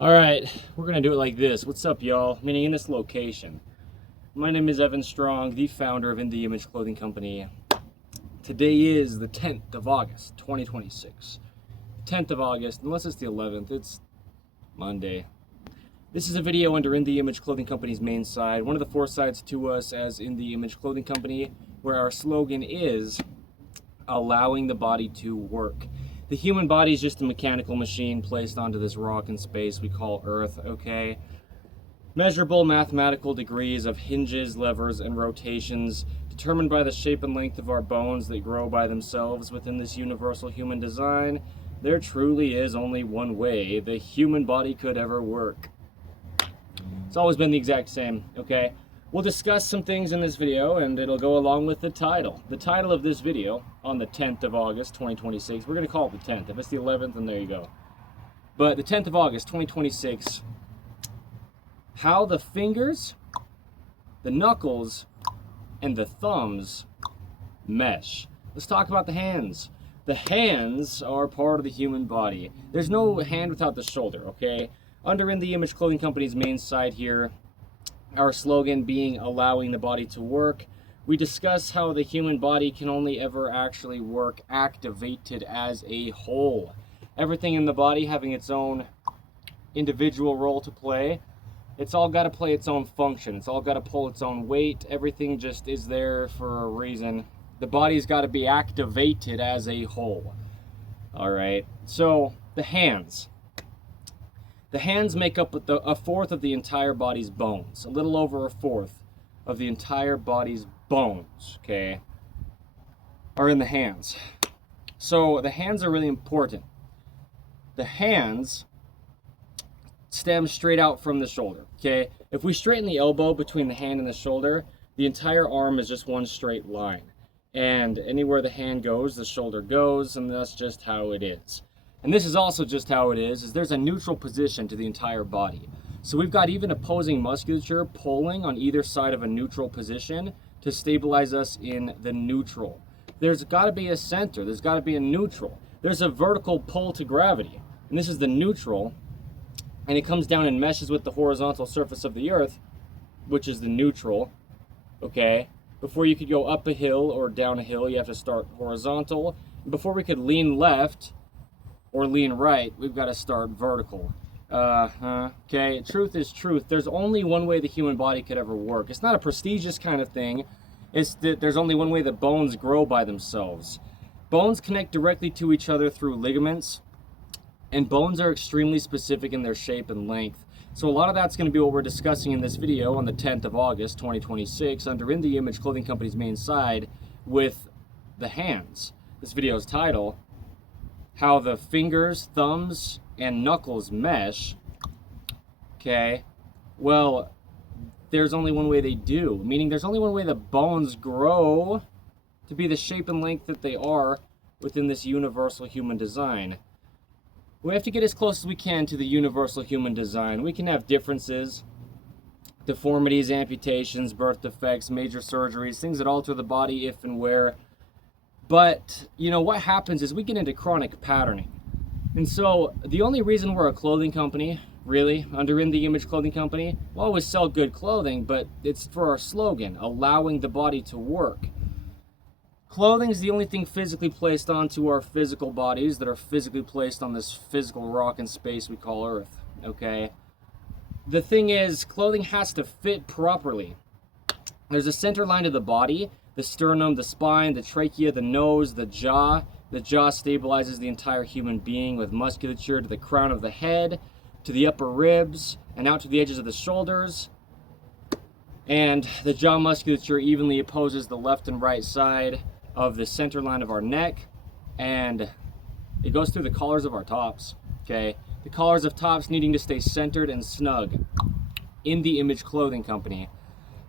All right, we're gonna do it like this. What's up, y'all? Meaning in this location. My name is Evan Strong, the founder of In the Image Clothing Company. Today is the 10th of August, 2026. 10th of August, unless it's the 11th, it's Monday. This is a video under In the Image Clothing Company's main side, one of the four sides to us as In the Image Clothing Company, where our slogan is allowing the body to work. The human body is just a mechanical machine placed onto this rock in space we call Earth, okay? Measurable mathematical degrees of hinges, levers, and rotations determined by the shape and length of our bones that grow by themselves within this universal human design. There truly is only one way the human body could ever work. It's always been the exact same, okay? We'll discuss some things in this video, and it'll go along with the title. The title of this video, on the 10th of August, 2026, we're going to call it the 10th. If it's the 11th, then there you go. But the 10th of August, 2026, how the fingers, the knuckles, and the thumbs mesh. Let's talk about the hands. The hands are part of the human body. There's no hand without the shoulder, okay? Under In the Image Clothing Company's main side here, our slogan being allowing the body to work, we discuss how the human body can only ever actually work activated as a whole. Everything in the body having its own individual role to play. It's all got to play its own function. It's all got to pull its own weight. Everything just is there for a reason. The body's got to be activated as a whole. All right, so the hands. The hands make up a fourth of the entire body's bones, a little over a fourth of the entire body's bones, okay, are in the hands. So the hands are really important. The hands stem straight out from the shoulder, okay? If we straighten the elbow between the hand and the shoulder, the entire arm is just one straight line. And anywhere the hand goes, the shoulder goes, and that's just how it is. And this is also just how it is there's a neutral position to the entire body. So we've got even opposing musculature pulling on either side of a neutral position to stabilize us in the neutral. There's got to be a center. There's got to be a neutral. There's a vertical pull to gravity. And this is the neutral. And it comes down and meshes with the horizontal surface of the earth, which is the neutral. Okay? Before you could go up a hill or down a hill, you have to start horizontal. Before we could lean left or lean right, we've got to start vertical. Okay, truth is truth. There's only one way the human body could ever work. It's not a prestigious kind of thing. It's that there's only one way that bones grow by themselves. Bones connect directly to each other through ligaments, and bones are extremely specific in their shape and length. So a lot of that's going to be what we're discussing in this video on the 10th of August, 2026, under In the Image Clothing Company's main side with the hands. This video's title, how the fingers, thumbs, and knuckles mesh. Okay, well, there's only one way they do, meaning there's only one way the bones grow to be the shape and length that they are within this universal human design. We have to get as close as we can to the universal human design. We can have differences, deformities, amputations, birth defects, major surgeries, things that alter the body if and where. But, you know, what happens is we get into chronic patterning. And so the only reason we're a clothing company, really, under In the Image Clothing Company, we'll always sell good clothing, but it's for our slogan, allowing the body to work. Clothing is the only thing physically placed onto our physical bodies that are physically placed on this physical rock in space we call Earth, okay? The thing is, clothing has to fit properly. There's a center line to the body, the sternum, the spine, the trachea, the nose, the jaw. The jaw stabilizes the entire human being with musculature to the crown of the head, to the upper ribs, and out to the edges of the shoulders. And the jaw musculature evenly opposes the left and right side of the center line of our neck. And it goes through the collars of our tops, okay? The collars of tops needing to stay centered and snug. In the Image Clothing Company.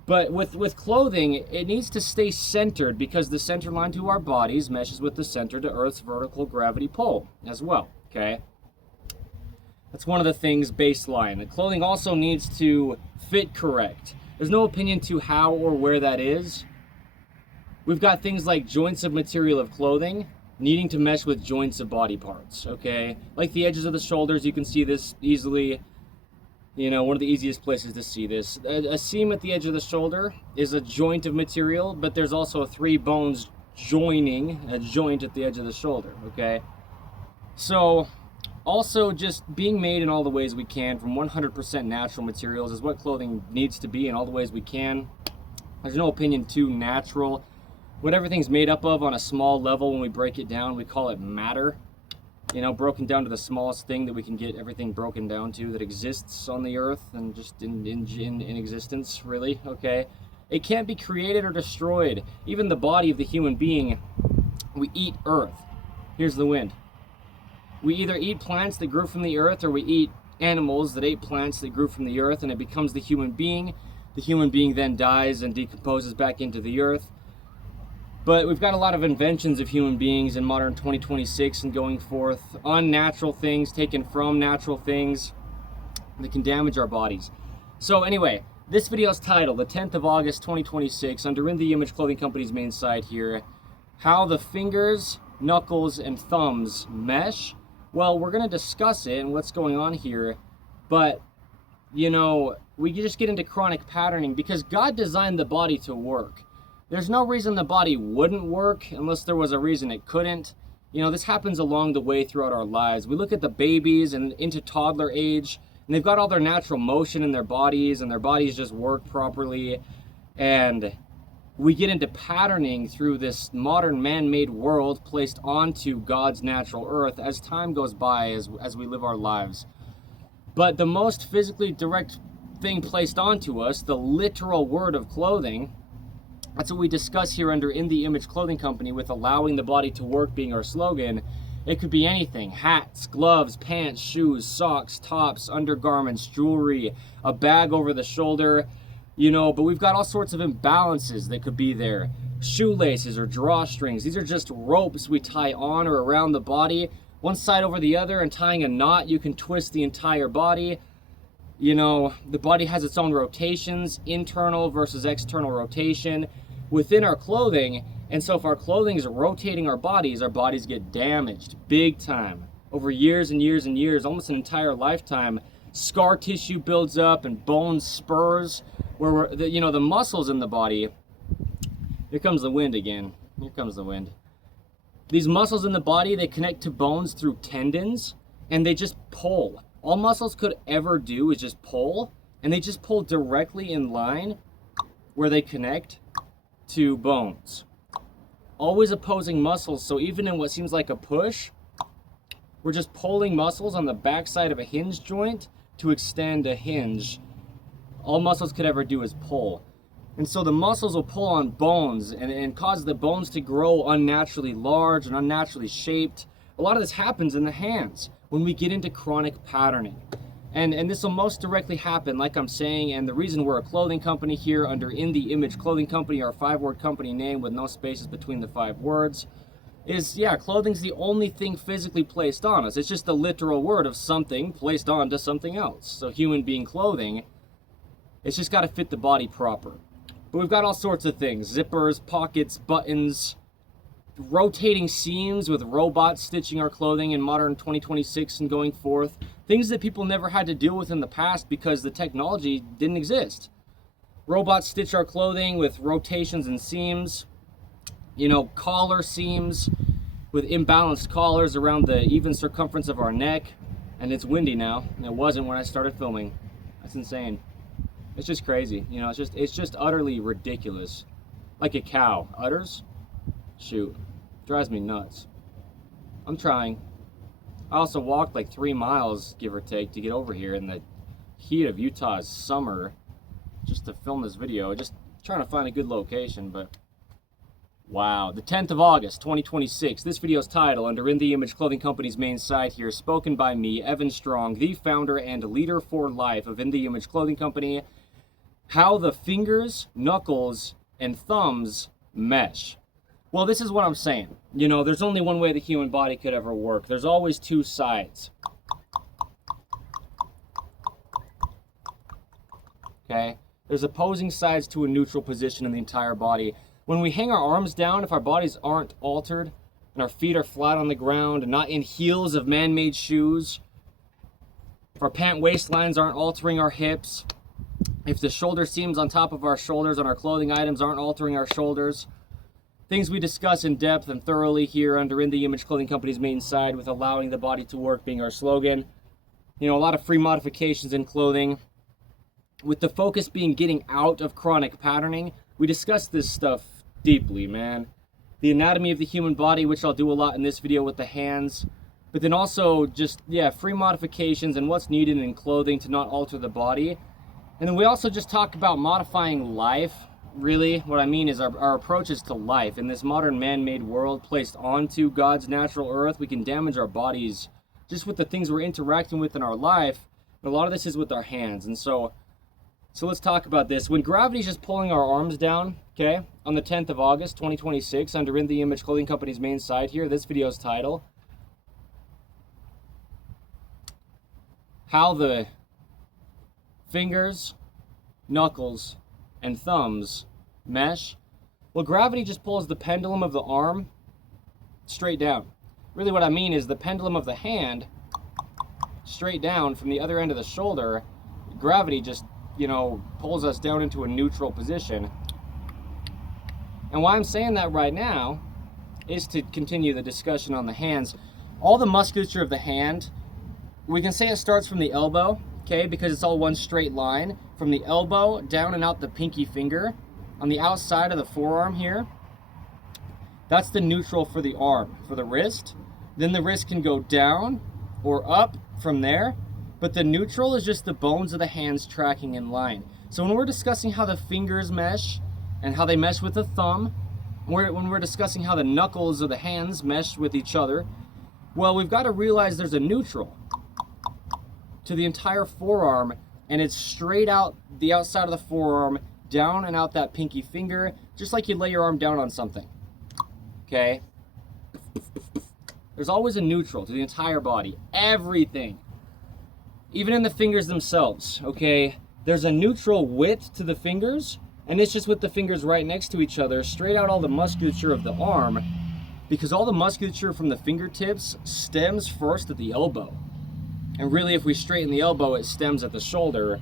But with clothing, it needs to stay centered because the center line to our bodies meshes with the center to Earth's vertical gravity pull as well, okay? That's one of the things baseline. The clothing also needs to fit correct. There's no opinion to how or where that is. We've got things like joints of material of clothing needing to mesh with joints of body parts, okay? Like the edges of the shoulders, you can see this easily. You know, one of the easiest places to see this. A seam at the edge of the shoulder is a joint of material, but there's also 3 bones joining a joint at the edge of the shoulder, okay? So, also just being made in all the ways we can from 100% natural materials is what clothing needs to be in all the ways we can. There's no opinion too natural. What everything's made up of on a small level, when we break it down, we call it matter. You know, broken down to the smallest thing that we can get everything broken down to that exists on the earth and just in existence, really, okay? It can't be created or destroyed. Even the body of the human being, we eat earth. Here's the wind. We either eat plants that grew from the earth, or we eat animals that ate plants that grew from the earth, and it becomes the human being. The human being then dies and decomposes back into the earth. But we've got a lot of inventions of human beings in modern 2026 and going forth. Unnatural things taken from natural things that can damage our bodies. So anyway, this video is titled, the 10th of August 2026, under In The Image Clothing Company's main site here, How the Fingers, Knuckles, and Thumbs Mesh. Well, we're going to discuss it and what's going on here. But, you know, we just get into chronic patterning because God designed the body to work. There's no reason the body wouldn't work unless there was a reason it couldn't. You know, this happens along the way throughout our lives. We look at the babies and into toddler age, and they've got all their natural motion in their bodies, and their bodies just work properly. And we get into patterning through this modern man-made world placed onto God's natural earth as time goes by, as we live our lives. But the most physically direct thing placed onto us, the literal word of clothing, that's what we discuss here under In The Image Clothing Company, with allowing the body to work being our slogan. It could be anything: hats, gloves, pants, shoes, socks, tops, undergarments, jewelry, a bag over the shoulder, you know, but we've got all sorts of imbalances that could be there. Shoelaces or drawstrings. These are just ropes we tie on or around the body, one side over the other, and tying a knot, you can twist the entire body. You know, the body has its own rotations, internal versus external rotation within our clothing. And so if our clothing is rotating our bodies get damaged big time over years and years and years, almost an entire lifetime. Scar tissue builds up and bone spurs where the muscles in the body. Here comes the wind again. Here comes the wind. These muscles in the body, they connect to bones through tendons, and they just pull. All muscles could ever do is just pull, and they just pull directly in line where they connect to bones. Always opposing muscles, so even in what seems like a push, we're just pulling muscles on the backside of a hinge joint to extend a hinge. All muscles could ever do is pull. And so the muscles will pull on bones and cause the bones to grow unnaturally large and unnaturally shaped. A lot of this happens in the hands when we get into chronic patterning. And this will most directly happen, like I'm saying, and the reason we're a clothing company here under In The Image Clothing Company, our 5-word company name with no spaces between the 5 words, is, yeah, clothing's the only thing physically placed on us. It's just the literal word of something placed onto something else. So human being clothing, it's just got to fit the body proper. But we've got all sorts of things: zippers, pockets, buttons, rotating seams with robots stitching our clothing in modern 2026 and going forth. Things that people never had to deal with in the past because the technology didn't exist. Robots stitch our clothing with rotations and seams. You know, collar seams with imbalanced collars around the even circumference of our neck. And it's windy now. And it wasn't when I started filming. That's insane. It's just crazy. You know, it's just utterly ridiculous. Like a cow utters. Shoot. Drives me nuts. I'm trying. I also walked like 3 miles, give or take, to get over here in the heat of Utah's summer just to film this video. Just trying to find a good location, but wow. The 10th of August, 2026. This video is titled, under In The Image Clothing Company's main site here, spoken by me, Evan Strong, the founder and leader for life of In The Image Clothing Company, How the Fingers, Knuckles, and Thumbs Mesh. Well, this is what I'm saying. You know, there's only one way the human body could ever work. There's always 2 sides. Okay? There's opposing sides to a neutral position in the entire body. When we hang our arms down, if our bodies aren't altered, and our feet are flat on the ground, and not in heels of man-made shoes, if our pant waistlines aren't altering our hips, if the shoulder seams on top of our shoulders on our clothing items aren't altering our shoulders. Things we discuss in depth and thoroughly here under In The Image Clothing Company's main side, with allowing the body to work being our slogan. You know, a lot of free modifications in clothing, with the focus being getting out of chronic patterning. We discuss this stuff deeply, man. The anatomy of the human body, which I'll do a lot in this video with the hands, but then also just, yeah, free modifications and what's needed in clothing to not alter the body. And then we also just talk about modifying life. Really, what I mean is our approaches to life. In this modern man-made world placed onto God's natural earth, we can damage our bodies just with the things we're interacting with in our life. And a lot of this is with our hands. And so let's talk about this. When gravity's just pulling our arms down, okay, on the 10th of August, 2026, under In The Image Clothing Company's main site here, this video's title, How the Fingers, Knuckles, and Thumbs Mesh. Well, gravity just pulls the pendulum of the arm straight down. Really what I mean is the pendulum of the hand straight down from the other end of the shoulder. Gravity just, you know, pulls us down into a neutral position. And why I'm saying that right now is to continue the discussion on the hands. All the musculature of the hand, we can say it starts from the elbow, okay, because it's all one straight line from the elbow down and out the pinky finger on the outside of the forearm here. That's the neutral for the arm. For the wrist, then the wrist can go down or up from there, but the neutral is just the bones of the hands tracking in line. So when we're discussing how the fingers mesh and how they mesh with the thumb, when we're discussing how the knuckles of the hands mesh with each other, well, we've got to realize there's a neutral to the entire forearm, and it's straight out the outside of the forearm, down and out that pinky finger, just like you lay your arm down on something, okay? There's always a neutral to the entire body, everything. Even in the fingers themselves, okay? There's a neutral width to the fingers, and it's just with the fingers right next to each other, straight out all the musculature of the arm, because all the musculature from the fingertips stems first at the elbow. And really, if we straighten the elbow, it stems at the shoulder.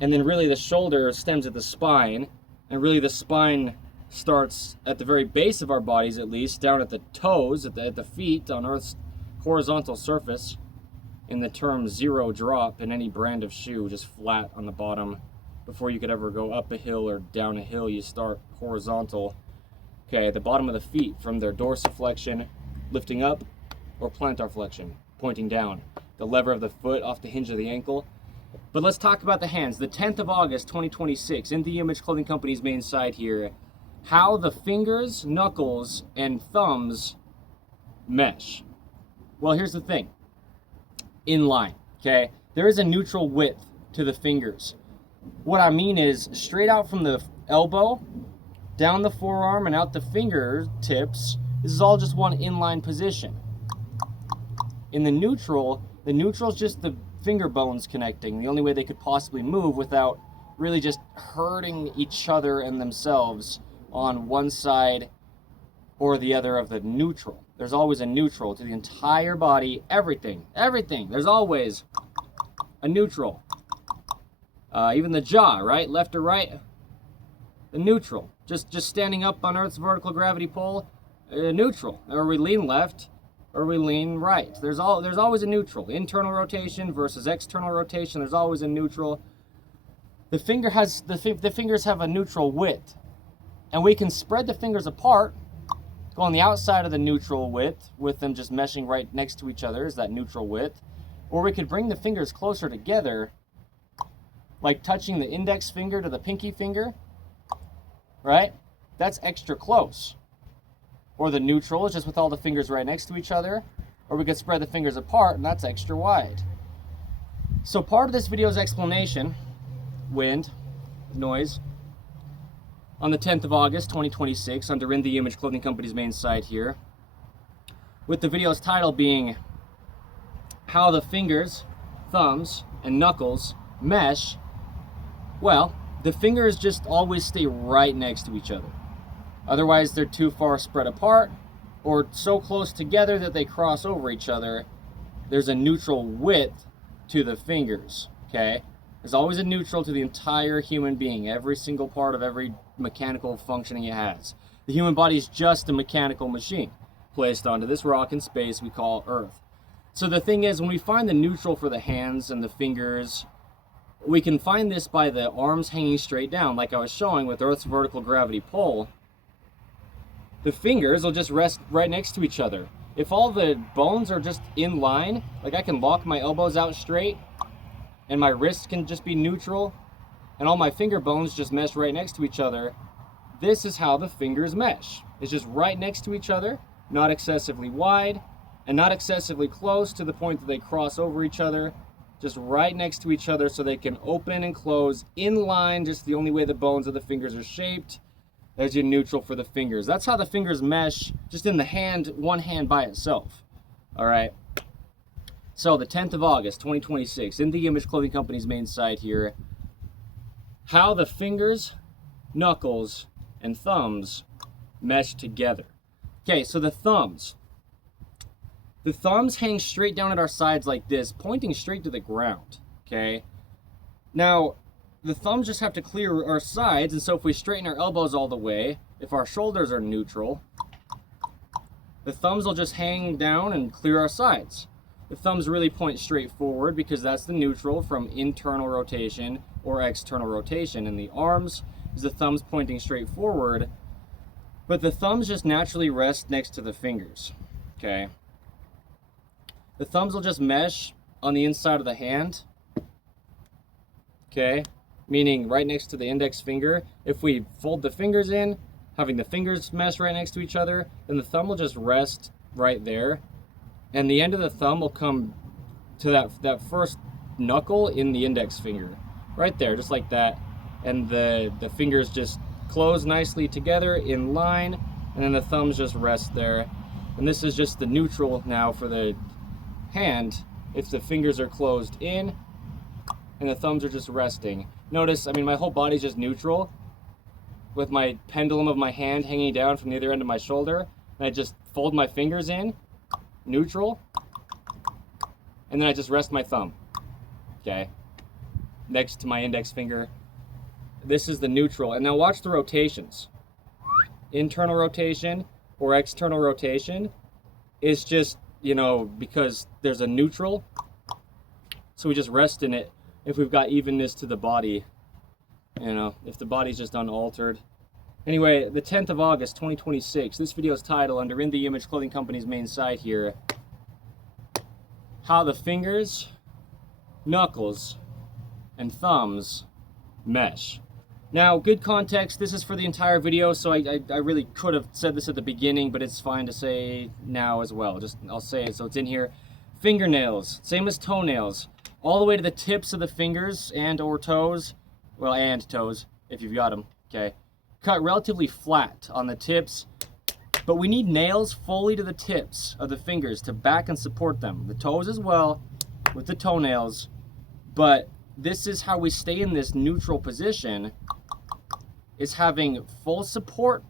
And then really the shoulder stems at the spine. And really the spine starts at the very base of our bodies, at least, down at the toes, at the feet, on Earth's horizontal surface. In the term zero drop in any brand of shoe, just flat on the bottom. Before you could ever go up a hill or down a hill, you start horizontal. Okay, at the bottom of the feet, from their dorsiflexion, lifting up, or plantar flexion, pointing down. The lever of the foot off the hinge of the ankle. But let's talk about the hands. The 10th of August, 2026, In The Image Clothing Company's main site here, how the fingers, knuckles, and thumbs mesh. Well, here's the thing. In line, okay? There is a neutral width to the fingers. What I mean is straight out from the elbow, down the forearm, and out the fingertips, this is all just one inline position. In the neutral is just the finger bones connecting, the only way they could possibly move without really just hurting each other and themselves on one side or the other of the neutral. There's always a neutral to the entire body, everything. There's always a neutral. Even the jaw, right? Left or right, the neutral. Just standing up on Earth's vertical gravity pull, neutral. Or we lean left, or we lean right. There's always a neutral. Internal rotation versus external rotation. There's always a neutral. The fingers have a neutral width, and we can spread the fingers apart, go on the outside of the neutral width with them just meshing right next to each other is that neutral width, or we could bring the fingers closer together, like touching the index finger to the pinky finger, right? That's extra close. Or the neutral is just with all the fingers right next to each other, or we could spread the fingers apart, and that's extra wide. So part of this video's explanation, wind, noise, on the 10th of August, 2026, under In The Image Clothing Company's main site here, with the video's title being How the Fingers, Thumbs, and Knuckles Mesh. Well, the fingers just always stay right next to each other. Otherwise, they're too far spread apart or so close together that they cross over each other. There's a neutral width to the fingers, okay? There's always a neutral to the entire human being, every single part of every mechanical functioning it has. The human body is just a mechanical machine placed onto this rock in space we call Earth. So the thing is, when we find the neutral for the hands and the fingers, we can find this by the arms hanging straight down, like I was showing with Earth's vertical gravity pull. The fingers will just rest right next to each other. If all the bones are just in line, like I can lock my elbows out straight, and my wrists can just be neutral, and all my finger bones just mesh right next to each other, this is how the fingers mesh. It's just right next to each other, not excessively wide, and not excessively close to the point that they cross over each other, just right next to each other so they can open and close in line, just the only way the bones of the fingers are shaped. There's your neutral for the fingers. That's how the fingers mesh just in the hand, one hand by itself. All right. So the 10th of August, 2026, in the Image Clothing Company's main site here, how the fingers, knuckles, and thumbs mesh together. Okay, so the thumbs. The thumbs hang straight down at our sides like this, pointing straight to the ground, okay? Now, the thumbs just have to clear our sides, and so if we straighten our elbows all the way, if our shoulders are neutral, the thumbs will just hang down and clear our sides. The thumbs really point straight forward because that's the neutral from internal rotation or external rotation, and the arms is the thumbs pointing straight forward, but the thumbs just naturally rest next to the fingers, okay? The thumbs will just mesh on the inside of the hand, okay? Meaning right next to the index finger. If we fold the fingers in, having the fingers mesh right next to each other, then the thumb will just rest right there. And the end of the thumb will come to that first knuckle in the index finger. Right there, just like that. And the fingers just close nicely together in line, and then the thumbs just rest there. And this is just the neutral now for the hand if the fingers are closed in and the thumbs are just resting. Notice, I mean, my whole body's just neutral with my pendulum of my hand hanging down from the other end of my shoulder, and I just fold my fingers in, neutral, and then I just rest my thumb, okay, next to my index finger. This is the neutral. And now watch the rotations. Internal rotation or external rotation is just, you know, because there's a neutral, so we just rest in it. If we've got evenness to the body, you know, if the body's just unaltered. Anyway, the 10th of August, 2026, this video is titled under In the Image Clothing Company's main site here, how the fingers, knuckles, and thumbs mesh. Now, good context, this is for the entire video, so I really could have said this at the beginning, but it's fine to say now as well. Just, I'll say it so it's in here. Fingernails, same as toenails, all the way to the tips of the fingers and or toes, well, and toes, if you've got them, okay? Cut relatively flat on the tips, but we need nails fully to the tips of the fingers to back and support them. The toes as well, with the toenails, but this is how we stay in this neutral position, is having full support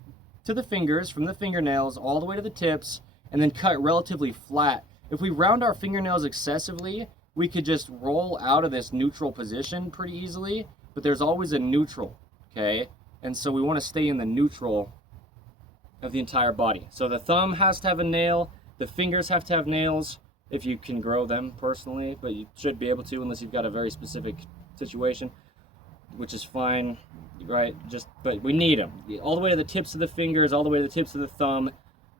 to the fingers from the fingernails all the way to the tips, and then cut relatively flat. If we round our fingernails excessively, we could just roll out of this neutral position pretty easily, but there's always a neutral, okay? And so we want to stay in the neutral of the entire body. So the thumb has to have a nail, the fingers have to have nails, if you can grow them personally, but you should be able to unless you've got a very specific situation, which is fine, right? But we need them all the way to the tips of the fingers, all the way to the tips of the thumb,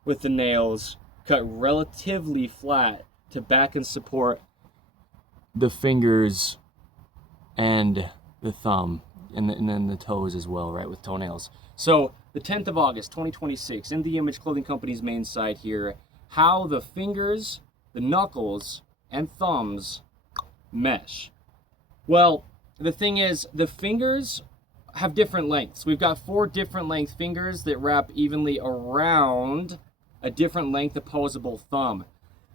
with the nails cut relatively flat to back and support the fingers and the thumb, and then the toes as well, right, with toenails. So the 10th of August, 2026, in the Image Clothing Company's main site here, how the fingers, the knuckles, and thumbs mesh. Well, the thing is, the fingers have different lengths. We've got 4 different length fingers that wrap evenly around a different length opposable thumb.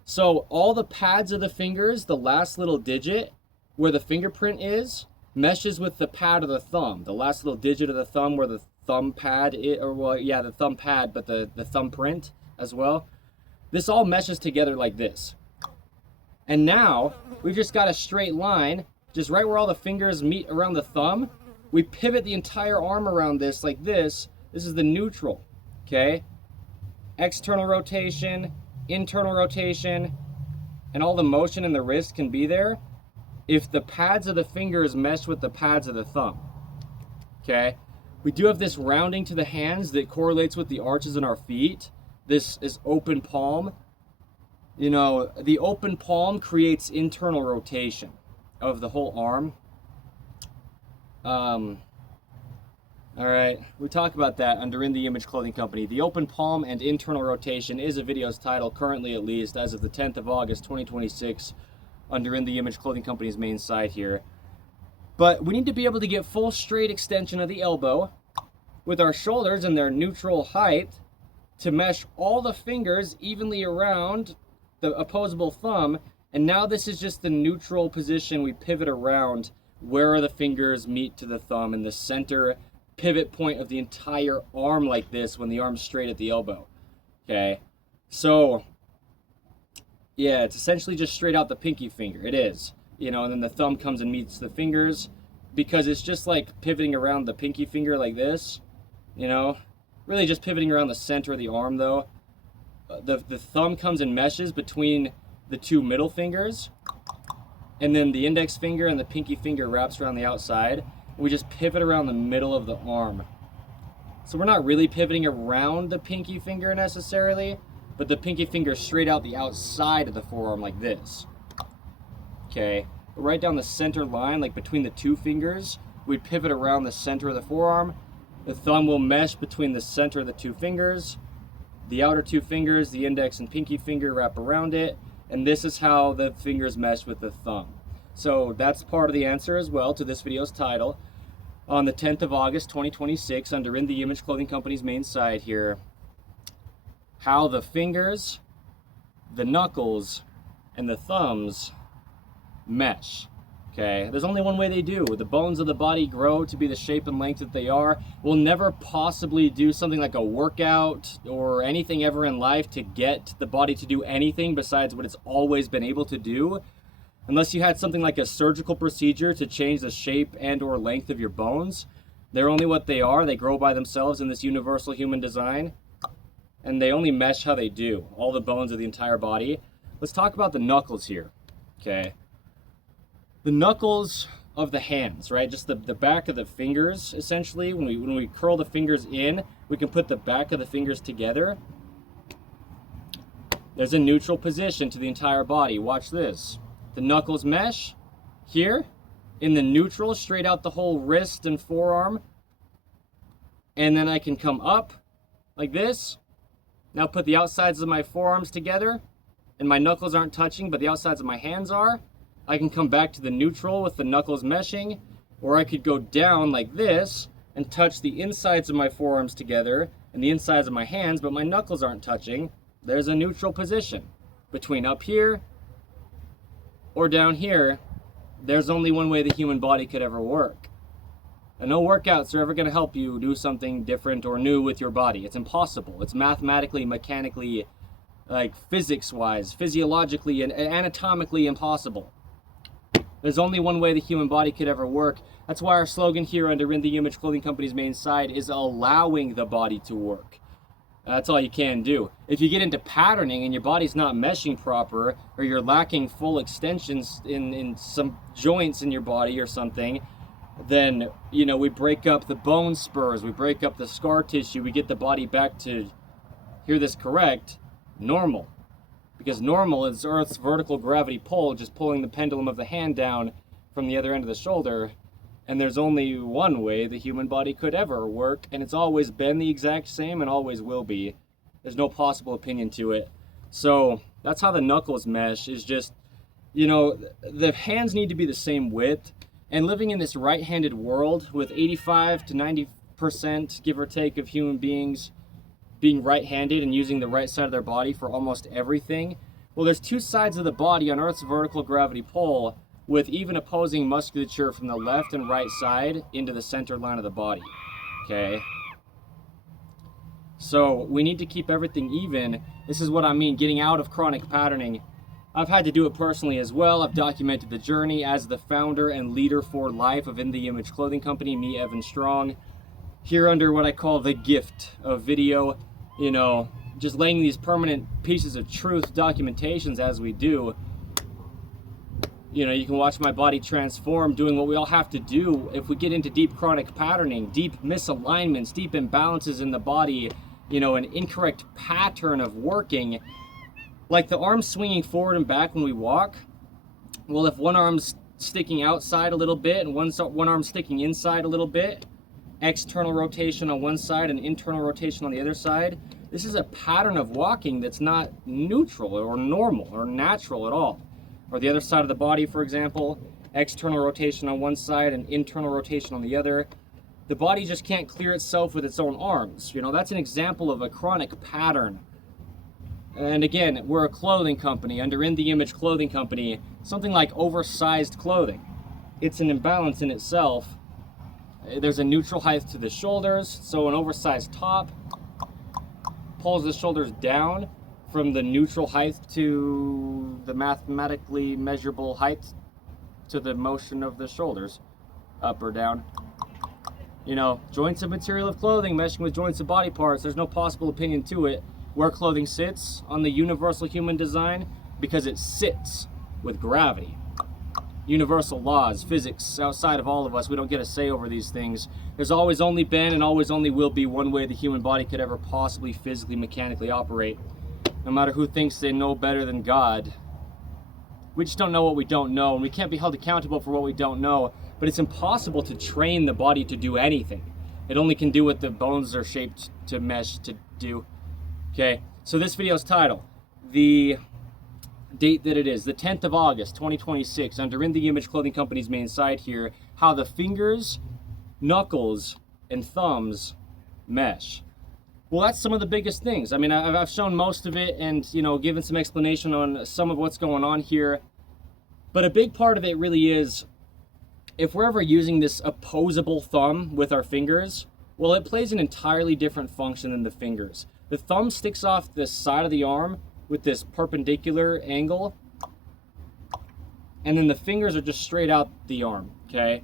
So all the pads of the fingers, the last little digit where the fingerprint is, meshes with the pad of the thumb. The last little digit of the thumb where the thumb pad is, or well, yeah, the thumb pad, but the thumbprint as well. This all meshes together like this. And now we've just got a straight line, just right where all the fingers meet around the thumb. We pivot the entire arm around this like this. This is the neutral, okay? External rotation, internal rotation, and all the motion in the wrist can be there if the pads of the fingers mesh with the pads of the thumb, okay? We do have this rounding to the hands that correlates with the arches in our feet. This is open palm. You know, the open palm creates internal rotation of the whole arm. All right, we talk about that under In the Image Clothing Company. The open palm and internal rotation is a video's title, currently at least, as of the 10th of August, 2026, under In the Image Clothing Company's main site here. But we need to be able to get full straight extension of the elbow with our shoulders and their neutral height to mesh all the fingers evenly around the opposable thumb. And now this is just the neutral position. We pivot around where the fingers meet to the thumb in the center pivot point of the entire arm like this when the arm's straight at the elbow, okay? So, yeah, it's essentially just straight out the pinky finger. It is, you know, and then the thumb comes and meets the fingers because it's just like pivoting around the pinky finger like this, you know? Really just pivoting around the center of the arm though. The thumb comes and meshes between the two middle fingers, and then the index finger and the pinky finger wraps around the outside. We just pivot around the middle of the arm. So we're not really pivoting around the pinky finger necessarily, but the pinky finger straight out the outside of the forearm like this. Okay, right down the center line, like between the two fingers, we pivot around the center of the forearm. The thumb will mesh between the center of the two fingers. The outer two fingers, the index and pinky finger, wrap around it. And this is how the fingers mesh with the thumb. So that's part of the answer as well to this video's title. On the 10th of August, 2026, under In the Image Clothing Company's main site here, how the fingers, the knuckles, and the thumbs mesh, okay? There's only one way they do. The bones of the body grow to be the shape and length that they are. We'll never possibly do something like a workout or anything ever in life to get the body to do anything besides what it's always been able to do, unless you had something like a surgical procedure to change the shape and or length of your bones. They're only what they are. They grow by themselves in this universal human design, and they only mesh how they do, all the bones of the entire body. Let's talk about the knuckles here, okay? The knuckles of the hands, right? Just the back of the fingers, essentially. When we curl the fingers in, we can put the back of the fingers together. There's a neutral position to the entire body. Watch this. The knuckles mesh here in the neutral, straight out the whole wrist and forearm. And then I can come up like this. Now put the outsides of my forearms together, and my knuckles aren't touching, but the outsides of my hands are. I can come back to the neutral with the knuckles meshing, or I could go down like this and touch the insides of my forearms together and the insides of my hands, but my knuckles aren't touching. There's a neutral position between up here or down here. There's only one way the human body could ever work. And no workouts are ever going to help you do something different or new with your body. It's impossible. It's mathematically, mechanically, like physics-wise, physiologically, and anatomically impossible. There's only one way the human body could ever work. That's why our slogan here under In the Image Clothing Company's main site is allowing the body to work. That's all you can do. If you get into patterning and your body's not meshing proper, or you're lacking full extensions in some joints in your body or something, then, you know, we break up the bone spurs, we break up the scar tissue, we get the body back to, hear this correct, normal. Because normal is Earth's vertical gravity pull, just pulling the pendulum of the hand down from the other end of the shoulder. And there's only one way the human body could ever work, and it's always been the exact same and always will be. There's no possible opinion to it. So that's how the knuckles mesh, is just, you know, the hands need to be the same width. And living in this right-handed world with 85 to 90%, give or take, of human beings being right-handed and using the right side of their body for almost everything, well, there's two sides of the body on Earth's vertical gravity pull with even opposing musculature from the left and right side into the center line of the body, okay? So we need to keep everything even. This is what I mean, getting out of chronic patterning I've had to do it personally as well. I've documented the journey as the founder and leader for life of In The Image Clothing Company, me, Evan Strong, here under what I call the gift of video, you know, just laying these permanent pieces of truth documentations as we do. You know, you can watch my body transform, doing what we all have to do if we get into deep chronic patterning, deep misalignments, deep imbalances in the body, you know, an incorrect pattern of working. Like the arms swinging forward and back when we walk. Well, if one arm's sticking outside a little bit and one arm sticking inside a little bit, external rotation on one side and internal rotation on the other side, this is a pattern of walking that's not neutral or normal or natural at all. Or the other side of the body, for example, external rotation on one side and internal rotation on the other. The body just can't clear itself with its own arms. You know, that's an example of a chronic pattern. And again, we're a clothing company under In The Image Clothing Company, something like oversized clothing. It's an imbalance in itself. There's a neutral height to the shoulders, so an oversized top pulls the shoulders down from the neutral height to the mathematically measurable height to the motion of the shoulders, up or down. You know, joints of material of clothing meshing with joints of body parts, there's no possible opinion to it. Where clothing sits on the universal human design, because it sits with gravity. Universal laws, physics, outside of all of us, we don't get a say over these things. There's always only been and always only will be one way the human body could ever possibly physically, mechanically operate. No matter who thinks they know better than God. We just don't know what we don't know, and we can't be held accountable for what we don't know, but it's impossible to train the body to do anything. It only can do what the bones are shaped to mesh to do. Okay, so this video's title, the date that it is, the 10th of August, 2026, under In The Image Clothing Company's main site here, how the fingers, knuckles, and thumbs mesh. Well, that's some of the biggest things. I mean, I've shown most of it and, you know, given some explanation on some of what's going on here. But a big part of it really is, if we're ever using this opposable thumb with our fingers, well, it plays an entirely different function than the fingers. The thumb sticks off the side of the arm with this perpendicular angle, and then the fingers are just straight out the arm, okay?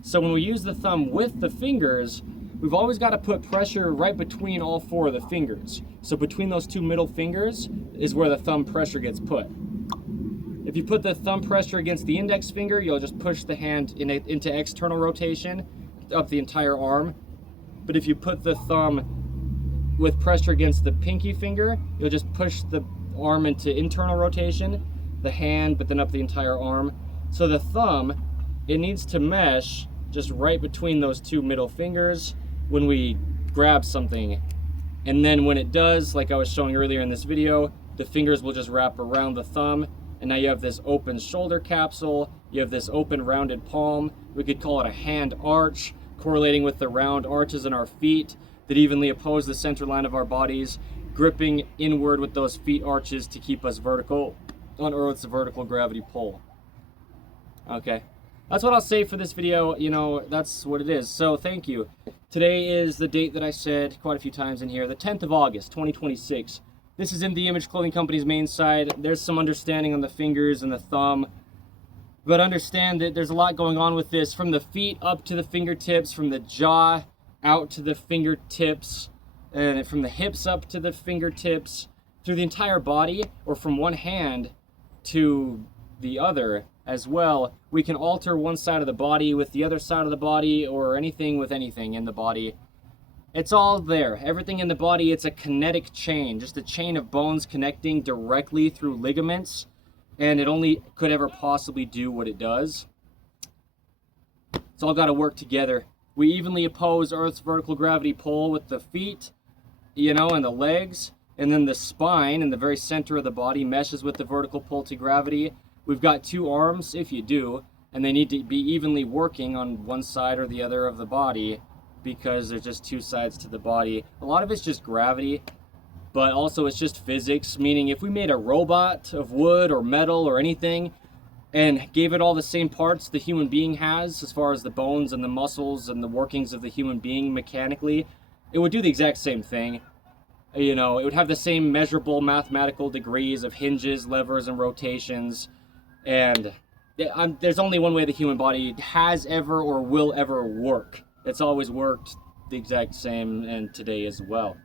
So when we use the thumb with the fingers, we've always got to put pressure right between all four of the fingers. So between those two middle fingers is where the thumb pressure gets put. If you put the thumb pressure against the index finger, you'll just push the hand into external rotation up the entire arm. But if you put the thumb with pressure against the pinky finger, you'll just push the arm into internal rotation, the hand, but then up the entire arm. So the thumb, it needs to mesh just right between those two middle fingers when we grab something. And then when it does, like I was showing earlier in this video, the fingers will just wrap around the thumb, and now you have this open shoulder capsule, you have this open rounded palm. We could call it a hand arch, correlating with the round arches in our feet that evenly oppose the center line of our bodies, gripping inward with those feet arches to keep us vertical on Earth's vertical gravity pull. Okay, that's what I'll say for this video. You know, that's what it is. So thank you. Today is the date that I said quite a few times in here, the 10th of August, 2026. This is In The Image Clothing Company's main side. There's some understanding on the fingers and the thumb, but understand that there's a lot going on with this, from the feet up to the fingertips, from the jaw out to the fingertips, and from the hips up to the fingertips, through the entire body, or from one hand to the other as well. We can alter one side of the body with the other side of the body, or anything with anything in the body. It's all there. Everything in the body, it's a kinetic chain, just a chain of bones connecting directly through ligaments, and it only could ever possibly do what it does. It's all got to work together. We evenly oppose Earth's vertical gravity pull with the feet, you know, and the legs, and then the spine in the very center of the body meshes with the vertical pull to gravity. We've got two arms, if you do, and they need to be evenly working on one side or the other of the body, because there's just two sides to the body. A lot of it's just gravity, but also it's just physics, meaning if we made a robot of wood or metal or anything and gave it all the same parts the human being has, as far as the bones and the muscles and the workings of the human being mechanically, it would do the exact same thing. You know, it would have the same measurable mathematical degrees of hinges, levers, and rotations. And there's only one way the human body has ever or will ever work. It's always worked the exact same, and today as well.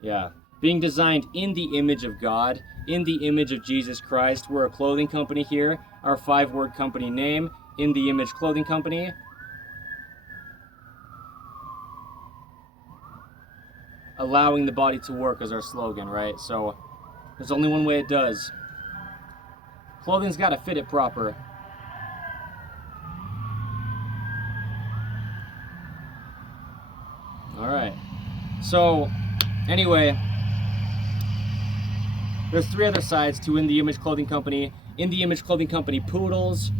Yeah. Being designed in the image of God, in the image of Jesus Christ. We're a clothing company here. Our 5-word company name, In the Image Clothing Company. Allowing the body to work is our slogan, right? So there's only one way it does. Clothing's got to fit it proper. All right. So anyway, there's 3 other sides to In the Image Clothing Company. In the Image Clothing Company Poodles.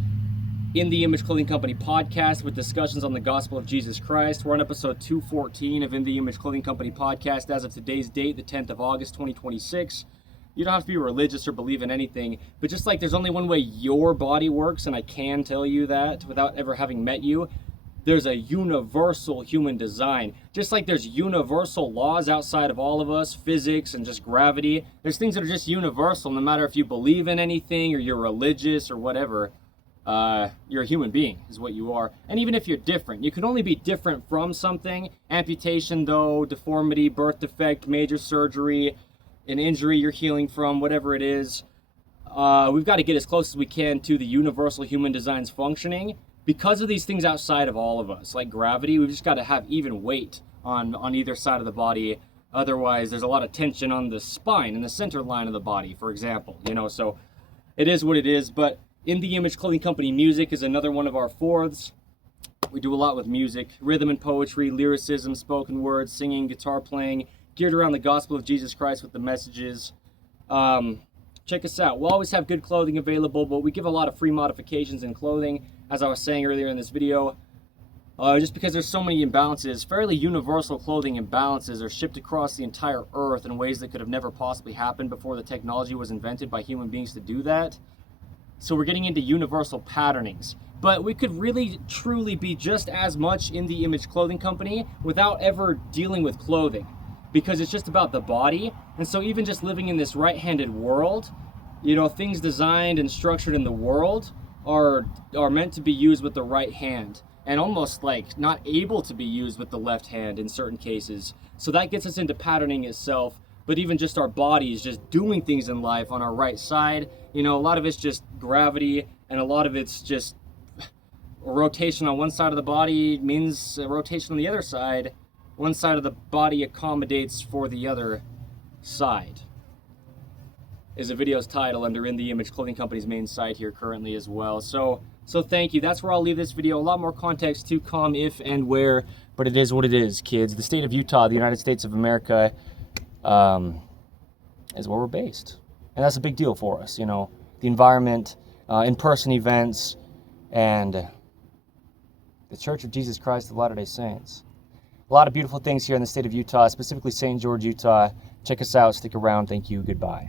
In the Image Clothing Company podcast with discussions on the gospel of Jesus Christ. We're on episode 214 of In the Image Clothing Company podcast as of today's date, the 10th of August, 2026. You don't have to be religious or believe in anything, but just like there's only one way your body works, and I can tell you that without ever having met you, there's a universal human design. Just like there's universal laws outside of all of us, physics and just gravity, there's things that are just universal no matter if you believe in anything or you're religious or whatever. You're a human being is what you are. And even if you're different, you can only be different from something. Amputation though, deformity, birth defect, major surgery, an injury you're healing from, whatever it is. We've got to get as close as we can to the universal human design's functioning. Because of these things outside of all of us, like gravity, we've just got to have even weight on either side of the body. Otherwise, there's a lot of tension on the spine and the center line of the body, for example. You know, so it is what it is. But In the Image Clothing Company music is another one of our 4ths. We do a lot with music, rhythm and poetry, lyricism, spoken words, singing, guitar playing, geared around the gospel of Jesus Christ with the messages. Check us out. We'll always have good clothing available, but we give a lot of free modifications in clothing, as I was saying earlier in this video. Just because there's so many imbalances, fairly universal clothing imbalances are shipped across the entire earth in ways that could have never possibly happened before the technology was invented by human beings to do that. So we're getting into universal patternings. But we could really, truly be just as much In the Image Clothing Company without ever dealing with clothing. Because it's just about the body. And so even just living in this right-handed world, you know, things designed and structured in the world are meant to be used with the right hand. And almost like not able to be used with the left hand in certain cases. So that gets us into patterning itself. But even just our bodies, just doing things in life on our right side, you know, a lot of it's just gravity, and a lot of it's just rotation on one side of the body means a rotation on the other side. One side of the body accommodates for the other side. Is the video's title under In the Image Clothing Company's main site here currently as well. So thank you. That's where I'll leave this video. A lot more context to come if and where, but it is what it is, kids. The state of Utah, the United States of America, is where we're based. And that's a big deal for us, you know, the environment, in-person events, and the Church of Jesus Christ of Latter-day Saints. A lot of beautiful things here in the state of Utah, specifically St. George, Utah. Check us out. Stick around. Thank you. Goodbye.